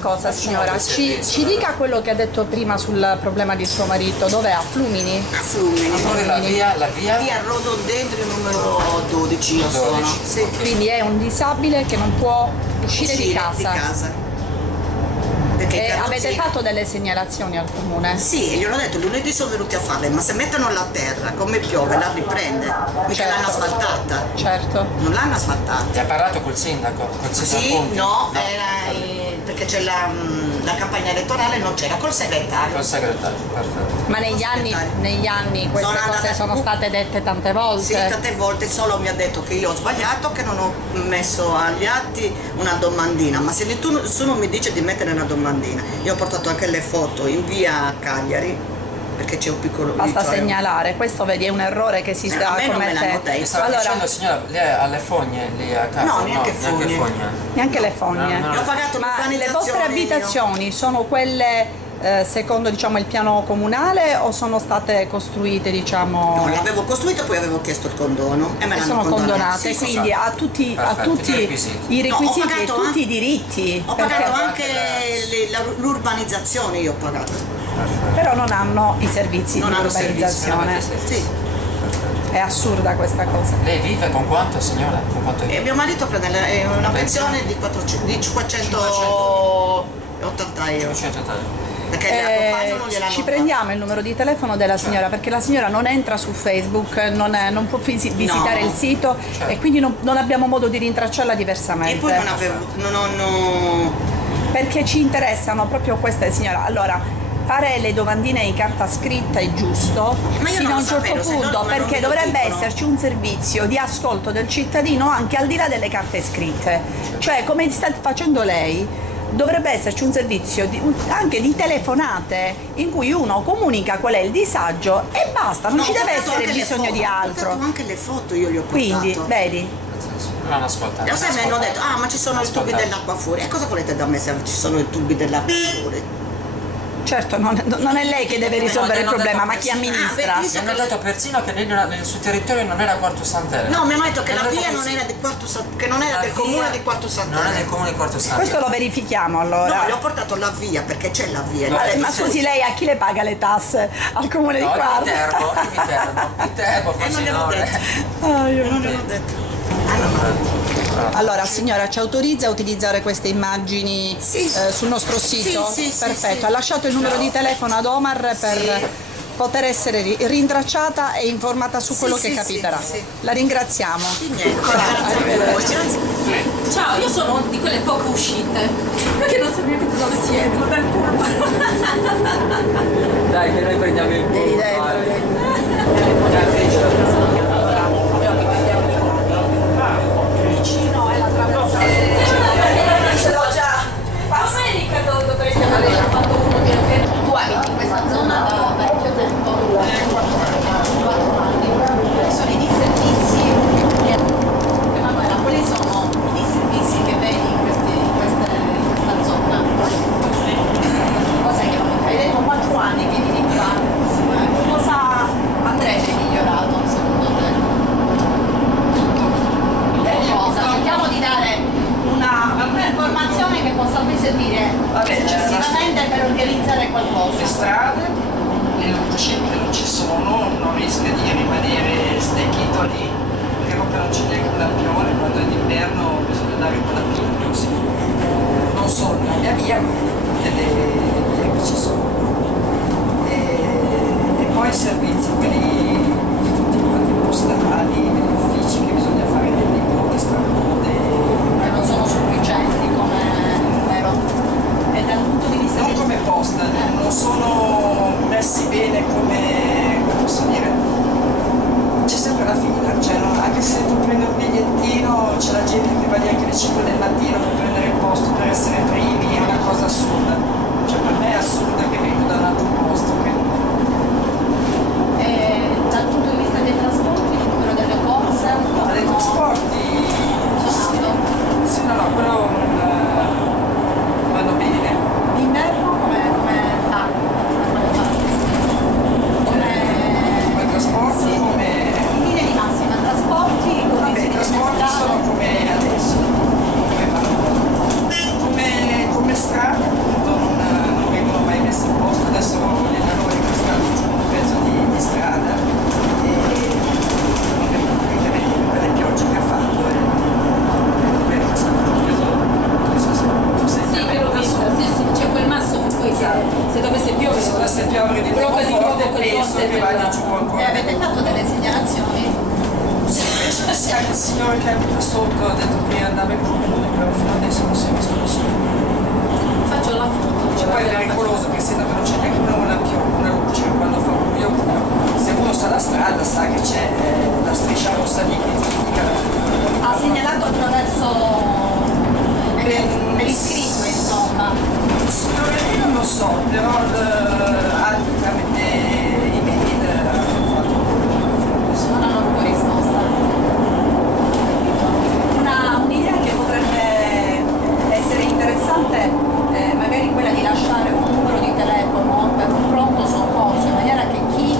cosa signora, ci dica quello che ha detto prima sul problema di suo marito, dov'è? A Flumini? A Flumini. La via? Via Rododendro numero 12 io sono. Sì. Quindi è un disabile che non può uscire di casa. Perché avete fatto delle segnalazioni al comune? Sì, gliel'ho detto, lunedì sono venuti a farle, ma se mettono la terra, come piove, la riprende. Mica l'hanno asfaltata. Certo. Non l'hanno asfaltata. Ti ha parlato col sindaco? Sì, no, perché c'è la campagna elettorale, non c'era, col segretario. Col segretario, perfetto. Ma negli anni queste cose sono state dette tante volte? Sì, tante volte, solo mi ha detto che io ho sbagliato, che non ho messo agli atti una domandina, ma se nessuno mi dice di mettere una domandina, io ho portato anche le foto in via Cagliari, perché c'è un piccolo... Basta segnalare, questo vedi è un errore che si sta commettendo. Stava dicendo signora, lei ha le fogne lì a casa? No, neanche fogne. Neanche le fogne. No. Io ho pagato ma le vostre abitazioni sono quelle secondo diciamo il piano comunale o sono state costruite diciamo? No, l'avevo costruito, poi avevo chiesto il condono e me l'hanno sono condonate. Sì, quindi ha tutti i requisiti e tutti i diritti. Ho pagato anche l'urbanizzazione, io ho pagato. Però non hanno i servizi di urbanizzazione. Sì. È assurda questa cosa. Lei vive con quanto signora? Con quanto E mio marito prende una pensione di 580 euro. 580 Perché non ci prendiamo il numero di telefono della signora perché la signora non entra su Facebook, non può visitare il sito e quindi non abbiamo modo di rintracciarla diversamente. E poi perché ci interessano proprio queste signora. Allora, fare le domandine in carta scritta è giusto fino a un certo punto perché dovrebbe esserci un servizio di ascolto del cittadino anche al di là delle carte scritte. Cioè, come sta facendo lei, dovrebbe esserci un servizio anche di telefonate in cui uno comunica qual è il disagio e basta, non ci deve essere bisogno di altro. Ho portato anche le foto, io li ho portate. Quindi, vedi? Non hanno ascoltato. Lo sai, mi hanno detto, ma ci sono i tubi dell'acqua fuori. E cosa volete da me se ci sono i tubi dell'acqua fuori? Certo, non è lei che deve risolvere il problema, ma chi amministra. Mi hanno detto persino che nel suo territorio non era Quarto Sant'Elena. No, mi hanno detto che la via non era del comune di Quarto Sant'Elena. Non è del comune di Quarto Sant'Elena. Questo lo verifichiamo allora. No, le ho portato la via perché c'è la via. Ma scusi, lei a chi le paga le tasse? Al comune di Quarto? Viterbo, non gliel'ho detto. Io non gliel'ho detto. Allora signora, ci autorizza a utilizzare queste immagini sul nostro sito? Sì, perfetto, ha lasciato il numero di telefono ad Omar per poter essere rintracciata e informata su quello che capiterà. La ringraziamo. Arrivederci. Ciao, io sono di quelle poche uscite perché non so neanche dove siete. Dai che noi prendiamo il Devi dentro. Vicino è la traversata. Ce l'ho già. Domenica dovreste aver fatto uno che Tu abiti in questa zona da parecchio tempo? 4 anni. Sono i disservizi. Emanuela, quali sono i disservizi che vedi in questa zona? Cos'è che hai detto 4 anni che vivi qua? Cosa andrebbe migliorato secondo te? Cosa? Cerchiamo di dare un'informazione che possa poi servire successivamente per organizzare qualcosa. Le strade, le luci che non ci sono, non rischia di rimanere stecchito lì, perché comunque non c'è neanche un lampione, quando è d'inverno bisogna dare un po' da più, sì. Non solo la mia via, ma tutte le vie che ci sono. E poi i servizi, quelli tutti quanti postali, gli uffici che bisogna fare delle code stracode. Non sono sufficienti come vero? E dal punto di vista Non come posta, non sono messi bene come posso dire, c'è sempre la fila, cioè anche se tu prendi un bigliettino c'è la gente che va lì anche alle 5 del mattino per prendere il posto, per essere primi, è una cosa assurda, cioè per me è assurda che vengo da un altro posto. dal punto di vista dei trasporti, il numero delle corse? No, dei trasporti, sì, no, quello vanno bene. D'inverno come fa? Come trasporti, come... In linea di massima, trasporti, Vabbè, i trasporti sono come adesso, come strade. il signore che abita sotto ha detto che andava in comune, però fino adesso non si è visto nessuno. Faccio la foto. Cioè, poi è pericoloso che se non c'è neanche una luce quando fa buio, se uno sta alla strada sa che c'è la striscia rossa lì che indica. Ha segnalato attraverso per iscritto, insomma. Signore, io non lo so, però altri tramite email hanno fatto. Non hanno avuto risposta. Un'idea che potrebbe essere interessante, magari quella di lasciare un numero di telefono per un pronto soccorso, in maniera che chi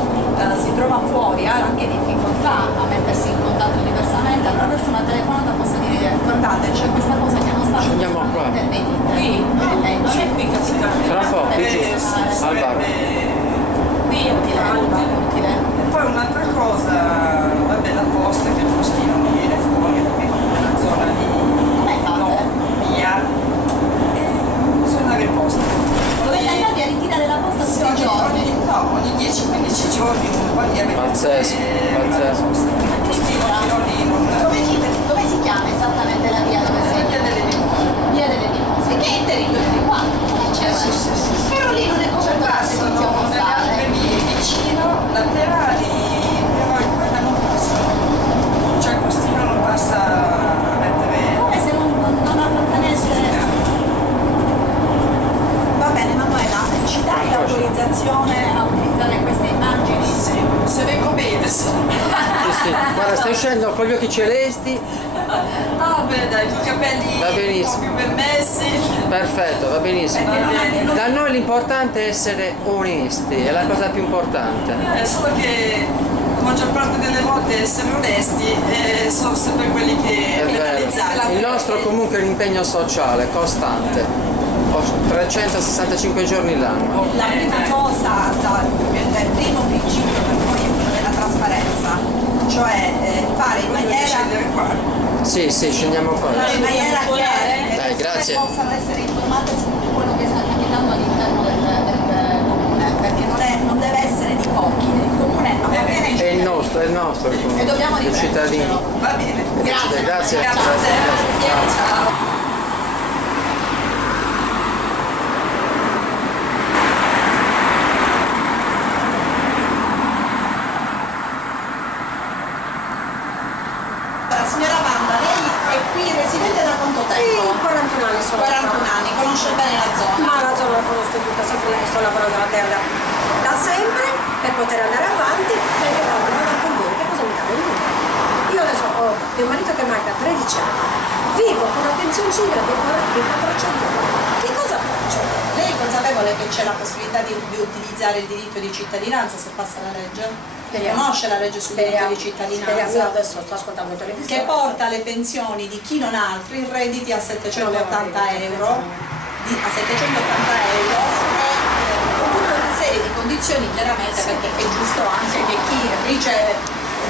si trova fuori ha anche difficoltà a mettersi in contatto diversamente, attraverso una telefonata possa dire guardate c'è questa cosa che non sta Scendiamo qua. Qui, non è qui Capitano. Fra poco, qui giù, al bar. Qui è utile. E poi un'altra cosa, vabbè, la posta, che il postino non viene fuori, perché nella zona di Come fate? via, bisogna andare in posta. Dovete andare a ritirare la posta tutti i giorni. Ogni 10-15 giorni uno va lì a mettere Pazzesco, pazzesco. il postino fino lì, non... Dove si chiama esattamente la via dove sei? Via delle Mimose. Via delle Mimose, che è in territorio di qua, però lì non è coperto da servizio Sono nelle postale. altre vie vicino, laterali, però in quella non passa. Cioè il postino non passa a mettere... Come se non appartenesse. Va bene Manuela, ci dai l'autorizzazione a utilizzare queste immagini? Sì, se vengo bene. Sì, sì. Guarda, stai uscendo con gli occhi celesti. Ah beh dai, i tuoi capelli Va un po' benissimo. più ben messi. Perfetto, va benissimo. Da noi l'importante è essere onesti, è la cosa più importante. Solo che la maggior parte delle volte essere onesti sono sempre quelli che È vero. penalizzati. Il nostro comunque è un impegno sociale costante, 365 giorni l'anno. La prima cosa, il primo principio per noi è quello della trasparenza, cioè fare in maniera Scendere qua. Sì, sì, scendiamo qua. fare in maniera che le Dai, persone grazie. possano essere informate su tutto quello che sta capitando all'interno del comune, perché non deve essere di pochi, il comune appartiene ai È il cittadini. nostro, è il nostro il E comune, dobbiamo i cittadini. riprendercelo. Va bene. Grazie. Grazie. Grazie a te. Ciao. Signora Wanda, lei è qui residente da quanto tempo? 41 anni sono. 41 anni, conosce bene la zona. Ma la zona la conosco tutta, sempre sto lavorando la terra da sempre per poter andare avanti, perché tanto vado con voi, che cosa mi dà? Nulla. Io adesso ho mio marito che manca 13 anni, vivo con una pensioncina di 400 euro. Che cosa faccio? Lei è consapevole che c'è la possibilità di utilizzare il diritto di cittadinanza se passa la legge? Speriamo. Conosce la legge sul diritto di cittadinanza? Speriamo, adesso sto ascoltando televisione. Che porta le pensioni di chi non ha altri redditi a 780 euro, e con tutta una serie di condizioni chiaramente, perché è giusto anche che chi riceve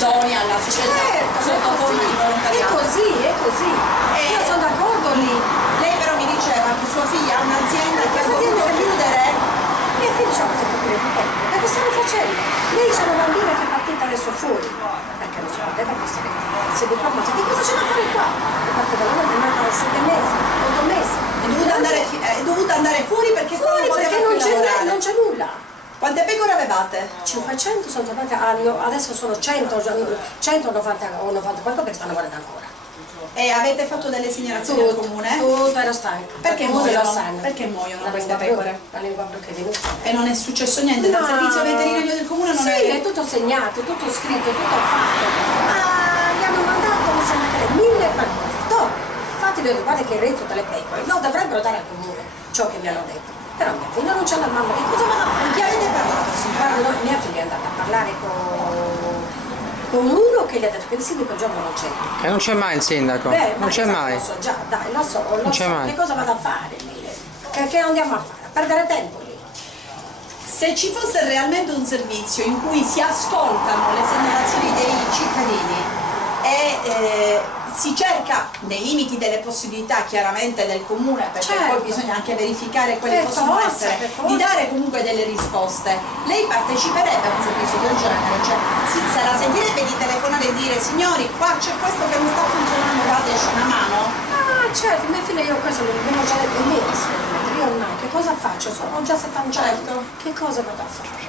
doni alla società sotto forma di È volontariato. così, è così. Io sono d'accordo lì. Lei però mi diceva che sua figlia ha un'azienda che ha dovuto chiudere. Mia figlia c'ha questo problema. E che stanno facendo? Lei c'è una bambina che è partita adesso fuori, perché non si poteva questa si è diplomata. Che cosa c'è da fare qua? È partita da noi, mancano 7 mesi, 8 mesi. È dovuta andare fuori perché qua Fuori non poteva perché più non c'è, lavorare. non c'è nulla. Quante pecore avevate? 500 sono tornate, adesso sono 190 o 90 qualcosa che stanno lavorando ancora. E avete fatto delle segnalazioni al comune? Tutto era stanco. Perché Tutto muoiono? lo sanno. Perché muoiono La queste lingua pecore? blu, la lingua blu che è venuta. E non è successo niente? Dal No. servizio veterinario del comune non sì, è... è tutto segnato, tutto scritto, tutto fatto. Ma gli hanno mandato, mi sembra che 1000 qualcosa. Toh, infatti vedo, guarda che il retro delle pecore. No, dovrebbero dare al comune ciò che mi hanno detto. Però mia figlia non c'ha la mamma, che cosa va a fare? Chi avete parlato, signora? Guarda, mia figlia è andata a parlare con uno che gli ha detto che il sindaco giorno non c'è. E non c'è mai il sindaco, Beh, non c'è mai. Lo so già, dai, lo so, c'è mai. Che cosa vado a fare lì? Che andiamo a fare? A perdere tempo lì. Se ci fosse realmente un servizio in cui si ascoltano le segnalazioni dei cittadini e si cerca nei limiti delle possibilità chiaramente del comune, perché Certo. poi bisogna anche verificare quali Per possono forza, essere, per forza. di dare comunque delle risposte. Lei parteciperebbe a un servizio del genere? Cioè, se la sentirebbe di telefonare e dire signori qua c'è questo che non sta funzionando, dateci una mano? Ah, certo, mia figlia io questo lo dobbiamo già detto io ormai che cosa faccio? Ho già 70 anni. Certo. Che cosa vado a fare?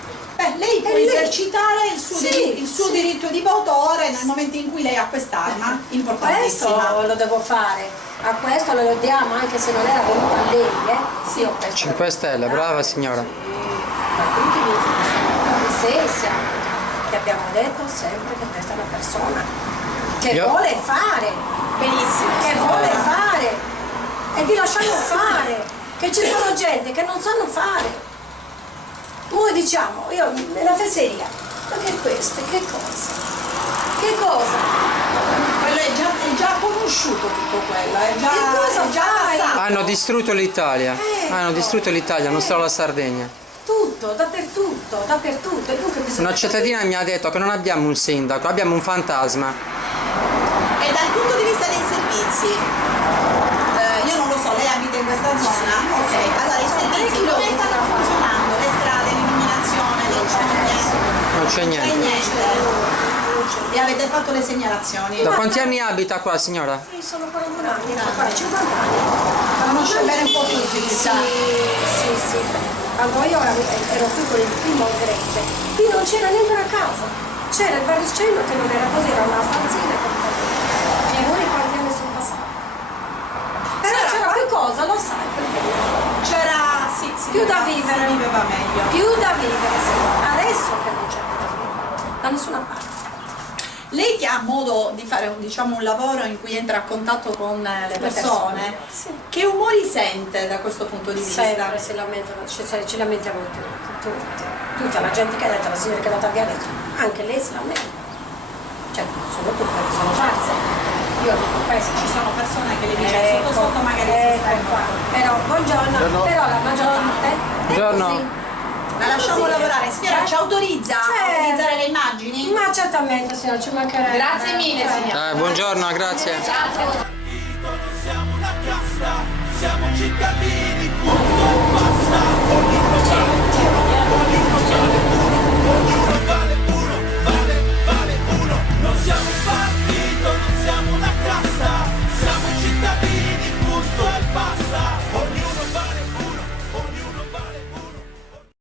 Lei può lei- esercitare il suo, Sì, il suo sì. diritto di voto ora nel momento in cui lei ha quest'arma importantissima. Questo lo devo fare, a questo lo diamo anche se non era venuta lei, Sì, ho questo. 5 Stelle, brava signora. Ma tutti i miei figli sono stessi anche, che abbiamo detto sempre che questa è una persona che Io- vuole fare, Benissimo. che vuole fare e di lasciarlo fare, che ci sono gente che non sanno fare. Noi diciamo, io nella fesseria, ma che questo, che cosa? Che cosa? Quello è già conosciuto tutto quello, è già, Che cosa è già fai? passato. Hanno distrutto l'Italia. Hanno distrutto l'Italia, non solo la Sardegna. Tutto, dappertutto, dappertutto. E dunque bisogna Una cittadina mi ha detto che non abbiamo un sindaco, abbiamo un fantasma. E dal punto di vista dei servizi, io non lo so, lei abita in questa zona? Ok, allora i servizi come stanno funzionando? Le strade, l'illuminazione, non c'è niente. Non c'è Non c'è niente. niente. E avete fatto le segnalazioni? Da quanti anni abita qua, signora? Sì, sono 41 anni, qua 50 anni. Conosce bene un po' tutti, Sì, chissà. sì. Quando io ero qui con il primo Grecia, qui non c'era neanche una casa. C'era il barricello che non era così, era una stanzina con figuri quanti anni sono passati. Però c'era più cosa, lo sai, perché C'era, sì, più da vivere. Si viveva meglio. più da vivere, sì. Adesso che non c'è più da vivere, da nessuna parte. Lei che ha modo di fare un lavoro in cui entra a contatto con le persone, Sì. che umori sente da questo punto di vista? Sempre si lamentano, ci lamentiamo tutti. Tutta la gente che ha detto, la signora che è andata via ha detto, anche lei si lamenta. Cioè, sono tutte che sono false. Io dico questo. Ci sono persone che le dicono sotto sotto magari si ecco stanno. qua. Però, buongiorno, Buongiorno. però la maggior parte è Buongiorno. così. La lasciamo Così. lavorare. Signora, ci autorizza a Certo. utilizzare le immagini? Ma certamente, signora, ci mancherebbe. Grazie mille, signora. Buongiorno, grazie. Siamo una casta, siamo cittadini, punto, basta. Ogni sociale,